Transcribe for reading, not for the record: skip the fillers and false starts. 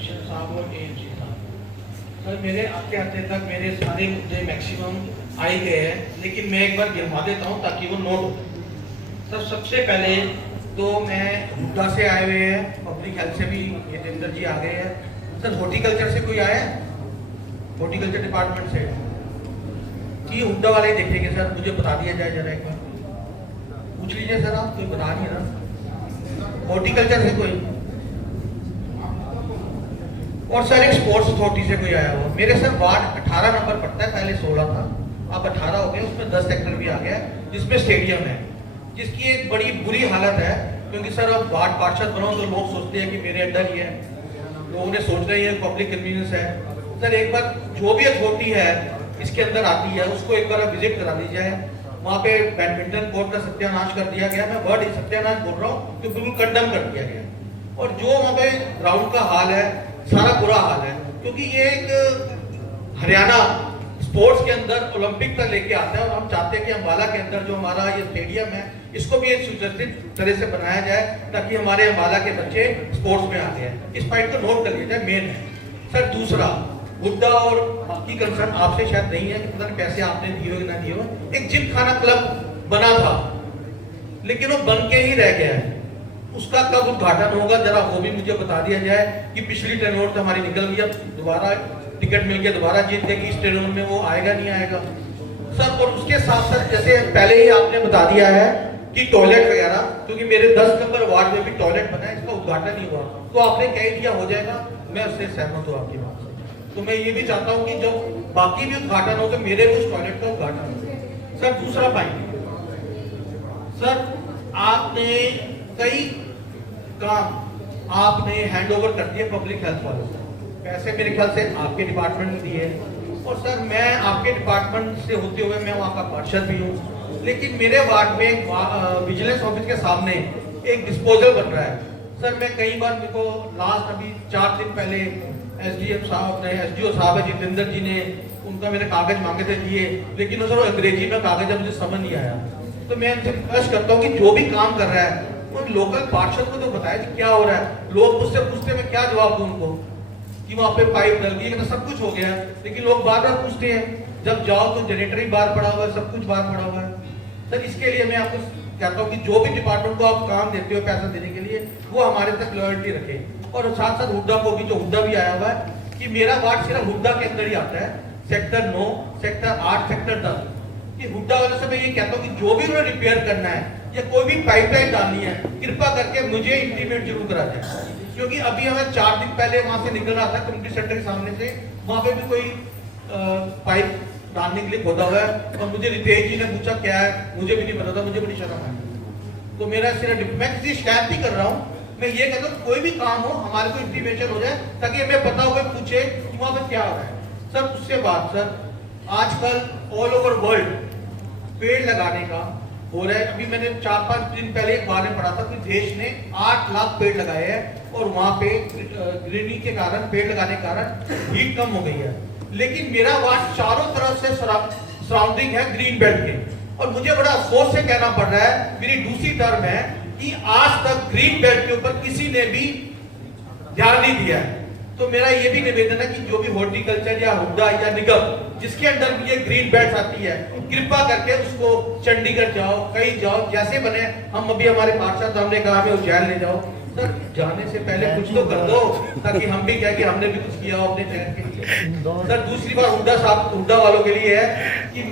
Commissioner साहब और AMC साहब। सर मेरे आते आते तक मेरे सारे मुद्दे मैक्सिमम आ ही गए हैं, लेकिन मैं एक बार गिरवा देता हूँ ताकि वो नोट हो। सर सबसे पहले तो मैं हुड्डा से आए हुए हैं, पब्लिक हेल्थ से भी यतेंद्र जी आ गए हैं। सर हॉर्टिकल्चर से कोई आया है? हॉर्टिकल्चर डिपार्टमेंट से कि हुड्डा वाले देखेंगे सर, मुझे बता दिया जाए जरा एक बार, पूछ लीजिए सर, आप कोई बता नहीं है ना हॉर्टिकल्चर से कोई। और सर एक स्पोर्ट्स अथॉरिटी से कोई आया हुआ। मेरे सर वार्ड 18 नंबर पड़ता है, पहले 16 था, अब 18 हो गए, उसमें 10 सेक्टर भी आ गया जिसमें स्टेडियम है, जिसकी एक बड़ी बुरी हालत है। क्योंकि सर अब वार्ड पार्षद बनाओ तो लोग सोचते हैं कि मेरे अंडर ही है, लोगों ने सोच रहे हैं पब्लिक कन्वीनियंस है। सर एक बार जो भी अथॉरिटी है इसके अंदर आती है उसको एक बार विजिट करा दी जाए। वहाँ पे बैडमिंटन कोर्ट का सत्यानाश कर दिया गया, मैं वर्ड सत्यानाश बोल रहा हूँ, तो बिल्कुल कंडम कर दिया गया। और जो वहाँ पे ग्राउंड का हाल है सारा बुरा हाल है, क्योंकि ये एक हरियाणा स्पोर्ट्स के अंदर ओलंपिक तक लेके आता है और हम चाहते हैं कि अम्बाला के अंदर जो हमारा ये स्टेडियम है इसको भी एक सुव्यवस्थित तरह से बनाया जाए ताकि हमारे अम्बाला के बच्चे स्पोर्ट्स में आते हैं। इस पॉइंट को नोट कर लिया जाए, मेन है। सर दूसरा, हुड्डा और बाकी कंसर्न आपसे शायद नहीं है कि पता नहीं पैसे आपने दिए हो ना दिए हो। एक जिम खाना क्लब बना था लेकिन वो बन के ही रह गया है, उसका कब उद्घाटन होगा जरा वो भी मुझे बता दिया जाए कि पिछली टेन्योर तो हमारी निकल गई, अब दोबारा टिकट मिल गया दोबारा जीत गया कि इस टेन्योर में वो आएगा नहीं आएगा। सर और उसके साथ साथ जैसे पहले ही आपने बता दिया है कि टॉयलेट वगैरह, क्योंकि मेरे 10 नंबर वार्ड में भी टॉयलेट बना है, इसका उद्घाटन नहीं हुआ, तो आपने कह दिया हो जाएगा, मैं उससे सहमत हूँ आपकी बात से। तो मैं ये भी चाहता हूँ कि जब बाकी भी उद्घाटन हो तो मेरे भी उस टॉयलेट का उद्घाटन हो। सर दूसरा पॉइंट, सर आपने कई काम आपने हैंड ओवर कर दिए पब्लिक हेल्थ वालों को, पैसे मेरे ख्याल से आपके डिपार्टमेंट में दिए। और सर मैं आपके डिपार्टमेंट से होते हुए मैं वहाँ का पार्षद भी हूँ, लेकिन मेरे वार्ड में विजिलेंस ऑफिस के सामने एक डिस्पोजल बन रहा है। सर मैं कई बार, मेरे को लास्ट अभी 4 दिन पहले एसडीएम साहब ने, एसडीओ साहब है जितेंद्र जी ने, उनका मेरे कागज मांगे थे दिए, लेकिन सर अंग्रेजी में कागज मुझे समझ नहीं आया। तो मैं इनसे रिक्वेस्ट करता हूँ कि जो भी काम कर रहा है वो लोकल पार्षद को तो बताया कि क्या हो रहा है। लोग मुझसे पूछते मैं क्या जवाब दूं उनको कि वहाँ पे पाइप डल गई, सब कुछ हो गया, लेकिन लोग बार बार पूछते हैं, जब जाओ तो जनरेटर ही बाहर पड़ा हुआ है, सब कुछ बाहर पड़ा हुआ है। सर इसके लिए मैं आपको कहता हूँ कि जो भी डिपार्टमेंट को आप काम देते हो पैसा देने के लिए, वो हमारे तक लॉयल्टी रखे। और साथ साथ हुड्डा को भी, जो हुड्डा भी आया हुआ है कि मेरा वार्ड सिर्फ हुड्डा के अंदर ही आता है, सेक्टर 9, सेक्टर 8, सेक्टर 10, कि हुड्डा वाले से मैं ये कहता हूँ कि जो भी उन्हें रिपेयर करना है या कोई भी पाइपलाइन डालनी है, कृपा करके मुझे इंटीमेट जरूर करा जाए। क्योंकि अभी हमें 4 दिन पहले वहां से निकल रहा था कम्युनिटी सेंटर के सामने से, वहां पे भी कोई पाइप डालने के लिए खोदा हुआ है और मुझे रितेश जी ने पूछा क्या है, मुझे भी नहीं पता था, मुझे बड़ी शर्म आई। तो मेरा सिर्फ मैं किसी शिकायत नहीं कर रहा हूँ, मैं ये कहता हूँ कोई भी काम हो हमारे को इंटीमेशन हो जाए ताकि हमें पता हो, पूछे कि वहां पर क्या हो रहा है। सर उससे बात, सर आजकल ऑल ओवर वर्ल्ड पेड़ लगाने का हो रहा है। अभी मैंने 4-5 दिन पहले एक बार में पढ़ा था कि देश ने 8 लाख पेड़ लगाए हैं और वहां पे ग्रीनरी के कारण, पेड़ लगाने के कारण हीट कम हो गई है। लेकिन मेरा वार्ड चारों तरफ से सराउंडिंग है ग्रीन बेल्ट के, और मुझे बड़ा अफसोस से कहना पड़ रहा है, मेरी दूसरी टर्म है कि आज तक ग्रीन बेल्ट के ऊपर किसी ने भी ध्यान नहीं दिया है। तो मेरा ये भी निवेदन है कि जो भी हॉर्टिकल्चर या हुड्डा या निगम जिसके अंदर भी ये ग्रीन बेल्ट आती है, कृपा करके उसको चंडीगढ़ जाओ, कहीं जाओ, जैसे बने। हम अभी हमारे पार्षद हमने कहा हमें उज्जैन ले जाओ, सर जाने से पहले कुछ तो कर दो ताकि हम भी कहें कि हमने भी कुछ किया अपने शहर के लिए। सर दूसरी बात हुड्डा वालों के लिए है कि